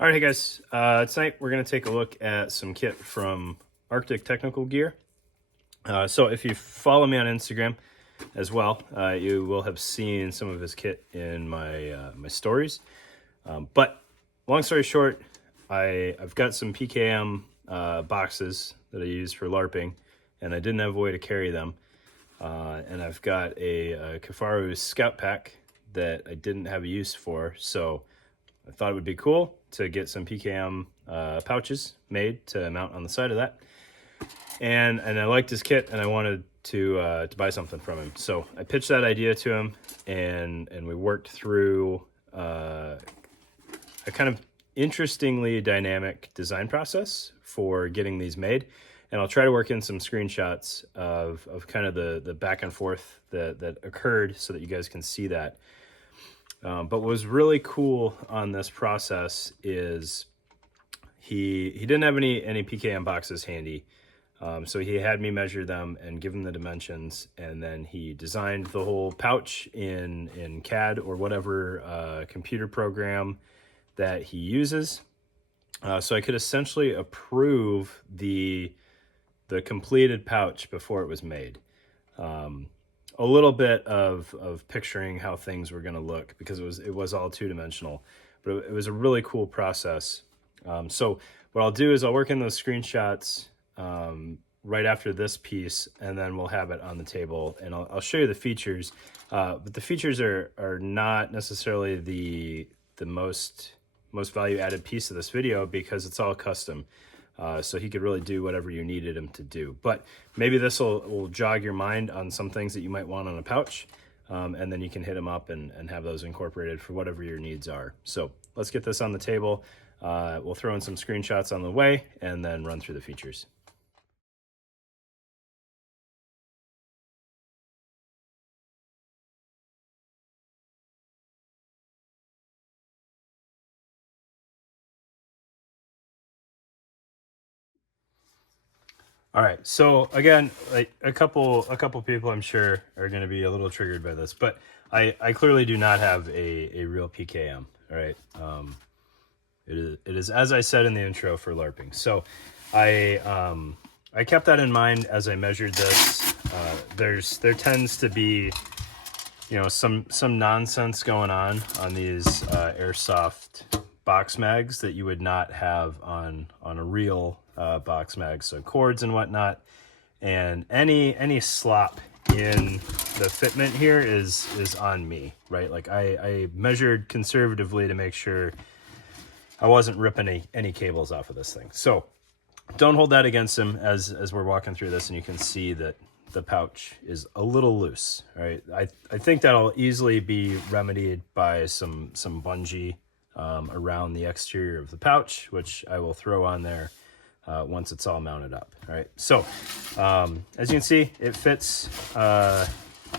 All right, hey guys. Tonight we're going to take a look at some kit from Arctic Technical Gear. So if you follow me on Instagram as well, you will have seen some of his kit in my stories. But long story short, I've got some PKM boxes that I use for LARPing, and I didn't have a way to carry them. And I've got a Kifaru Scout Pack that I didn't have a use for, so I thought it would be cool to get some PKM pouches made to mount on the side of that. And I liked his kit, and I wanted to buy something from him. So I pitched that idea to him, and we worked through a kind of interestingly dynamic design process for getting these made. And I'll try to work in some screenshots of kind of the back and forth that occurred so that you guys can see that. But what was really cool on this process is he didn't have any PKM boxes handy. So he had me measure them and give him the dimensions, and then he designed the whole pouch in CAD or whatever computer program that he uses. So I could essentially approve the completed pouch before it was made. A little bit of picturing how things were going to look, because it was all two-dimensional, but it was a really cool process. So what I'll do is I'll work in those screenshots right after this piece, and then we'll have it on the table, and I'll show you the features. But the features are not necessarily the most value added piece of this video, because it's all custom. So he could really do whatever you needed him to do. But maybe this will jog your mind on some things that you might want on a pouch, and then you can hit him up and have those incorporated for whatever your needs are. So let's get this on the table. We'll throw in some screenshots on the way, and then run through the features. All right, so again, like a couple people I'm sure are going to be a little triggered by this, but I clearly do not have a real PKM. All right, it is as I said in the intro, for LARPing. So I kept that in mind as I measured this. There tends to be, you know, some nonsense going on these airsoft box mags that you would not have on a real box mag, so cords and whatnot, and any slop in the fitment here is on me, right? Like I measured conservatively to make sure I wasn't ripping any cables off of this thing. So don't hold that against him as we're walking through this, and you can see that the pouch is a little loose. All right, I think that'll easily be remedied by some bungee around the exterior of the pouch, which I will throw on there once it's all mounted up. All right, so as you can see, it fits the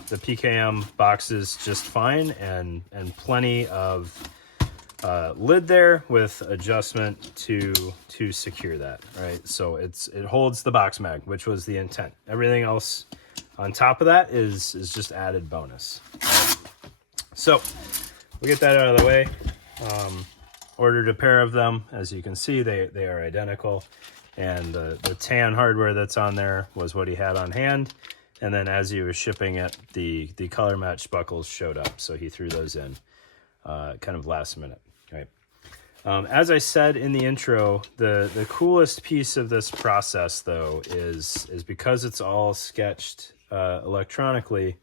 PKM boxes just fine, and plenty of lid there with adjustment to secure that. All right, so it holds the box mag, which was the intent. Everything else on top of that is just added bonus. Right. So we'll get that out of the way. Ordered a pair of them. As you can see, they are identical, and the tan hardware that's on there was what he had on hand, and then as he was shipping it, the color match buckles showed up, so he threw those in kind of last minute. Right. As I said in the intro, the coolest piece of this process, though, is because it's all sketched electronically.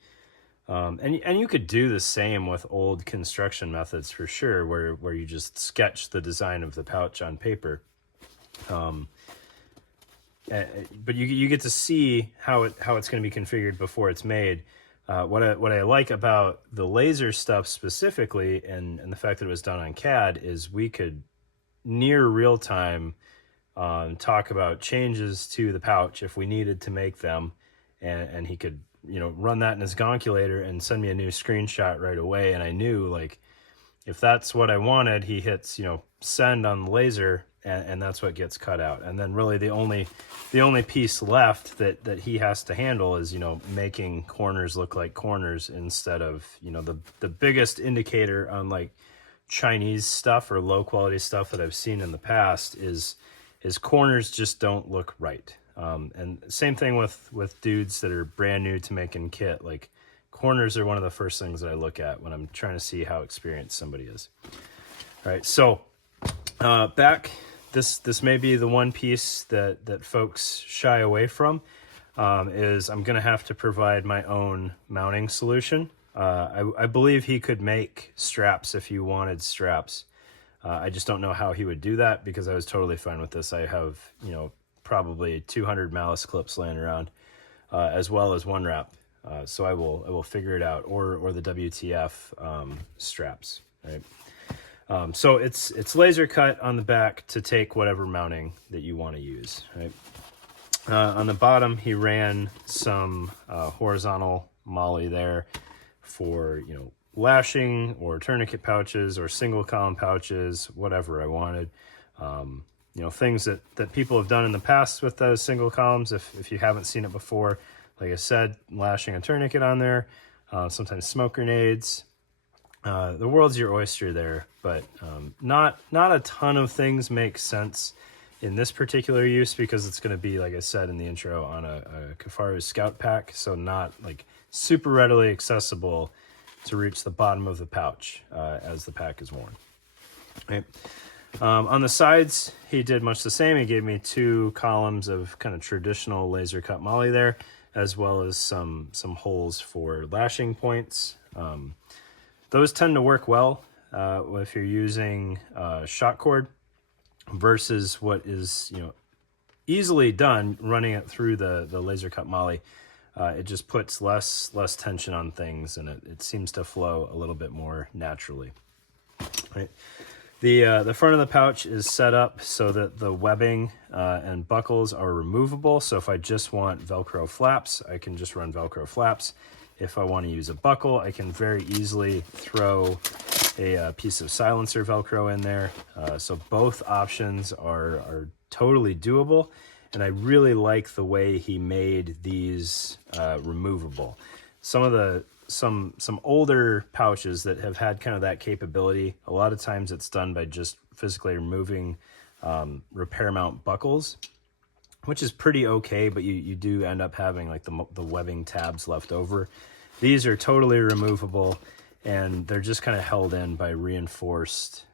And you could do the same with old construction methods for sure, where you just sketch the design of the pouch on paper. But you get to see how it's going to be configured before it's made. What I like about the laser stuff specifically, and the fact that it was done on CAD, is we could near real time talk about changes to the pouch if we needed to make them, and he could, you know, run that in his Gonculator and send me a new screenshot right away. And I knew, like, if that's what I wanted, he hits, you know, send on the laser, and that's what gets cut out. And then really the only piece left that he has to handle is, you know, making corners look like corners instead of, you know, the biggest indicator on like Chinese stuff or low quality stuff that I've seen in the past is corners just don't look right. And same thing with dudes that are brand new to making kit. Like, corners are one of the first things that I look at when I'm trying to see how experienced somebody is. All right, so back, this may be the one piece that folks shy away from, is I'm going to have to provide my own mounting solution. I believe he could make straps if you wanted straps. I just don't know how he would do that, because I was totally fine with this. I have, probably 200 malice clips laying around, as well as one wrap. So I will figure it out, or the WTF straps, right? So it's laser cut on the back to take whatever mounting that you want to use, right? On the bottom, he ran some horizontal MOLLE there for, lashing or tourniquet pouches or single column pouches, whatever I wanted. Things that people have done in the past with those single columns. If you haven't seen it before, like I said, lashing a tourniquet on there, sometimes smoke grenades. The world's your oyster there, but not a ton of things make sense in this particular use, because it's going to be, like I said in the intro, on a Kifaru Scout pack, so not like super readily accessible to reach the bottom of the pouch as the pack is worn. Right. On the sides, he did much the same. He gave me 2 columns of kind of traditional laser cut MOLLE there, as well as some holes for lashing points. Those tend to work well if you're using shot cord, versus what is easily done running it through the laser cut MOLLE. It just puts less tension on things, and it seems to flow a little bit more naturally. Right. The front of the pouch is set up so that the webbing and buckles are removable. So if I just want Velcro flaps, I can just run Velcro flaps. If I want to use a buckle, I can very easily throw a piece of silencer Velcro in there. So both options are totally doable. And I really like the way he made these removable. Some older pouches that have had kind of that capability, a lot of times it's done by just physically removing repair mount buckles, which is pretty okay, but you do end up having like the webbing tabs left over. These are totally removable, and they're just kind of held in by reinforced,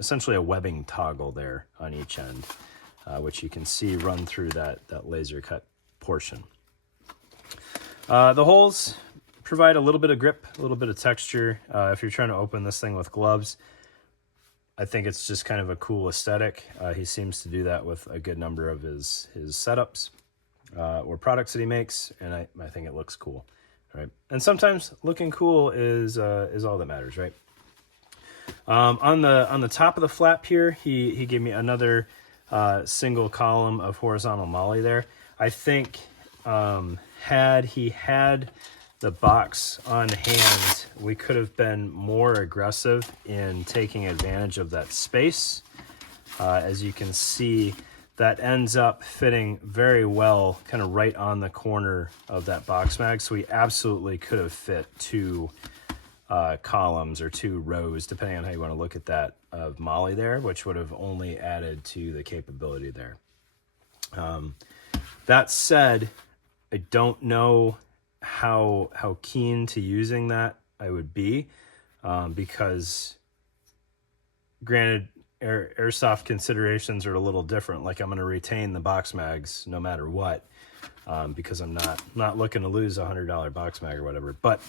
essentially a webbing toggle there on each end, which you can see run through that laser cut portion. The holes provide a little bit of grip, a little bit of texture. If you're trying to open this thing with gloves, I think it's just kind of a cool aesthetic. He seems to do that with a good number of his setups or products that he makes, and I think it looks cool, right? And sometimes looking cool is all that matters, right? On the top of the flap here, he gave me another single column of horizontal MOLLE there. I think had he had the box on hand, we could have been more aggressive in taking advantage of that space. As you can see, that ends up fitting very well kind of right on the corner of that box mag. So we absolutely could have fit 2 columns or 2 rows, depending on how you want to look at that, of MOLLE there, which would have only added to the capability there. That said, I don't know how keen to using that I would be, because granted, airsoft considerations are a little different. Like, I'm going to retain the box mags no matter what, because I'm not looking to lose a $100 box mag or whatever. But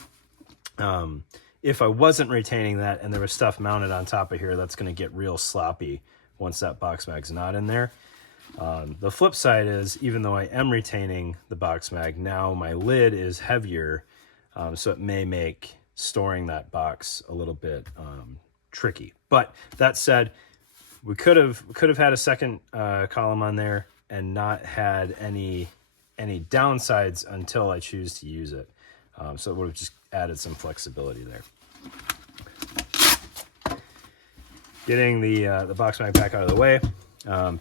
if I wasn't retaining that and there was stuff mounted on top of here, that's going to get real sloppy once that box mag's not in there. The flip side is, even though I am retaining the box mag, now my lid is heavier, so it may make storing that box a little bit tricky. But that said, we could have had a second column on there and not had any downsides until I choose to use it. So it would have just added some flexibility there. Getting the box mag back out of the way.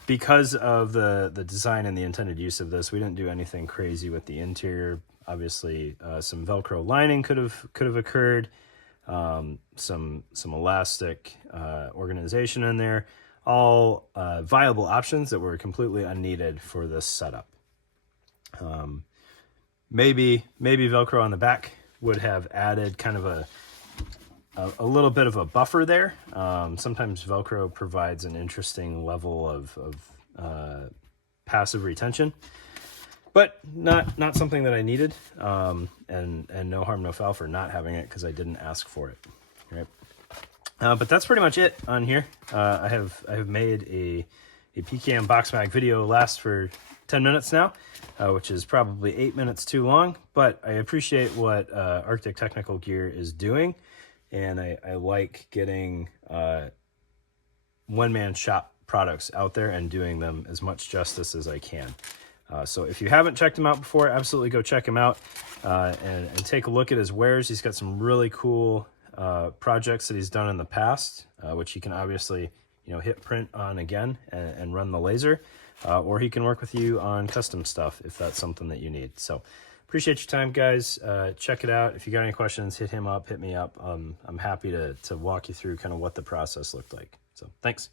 Because of the design and the intended use of this, we didn't do anything crazy with the interior. Obviously, some Velcro lining could have occurred. some elastic organization in there, all viable options that were completely unneeded for this setup. Maybe Velcro on the back would have added kind of a little bit of a buffer there. Sometimes Velcro provides an interesting level of passive retention, but not something that I needed. And no harm, no foul for not having it because I didn't ask for it. Right. But that's pretty much it on here. I have made a PKM box mag video last for 10 minutes now, which is probably 8 minutes too long, but I appreciate what Arctic Technical Gear is doing, and I like getting one-man shop products out there and doing them as much justice as I can. So if you haven't checked him out before, absolutely go check him out and take a look at his wares. He's got some really cool projects that he's done in the past, which he can obviously hit print on again and run the laser, or he can work with you on custom stuff if that's something that you need. So appreciate your time, guys. Check it out. If you got any questions, hit him up, hit me up. I'm happy to walk you through kind of what the process looked like. So thanks.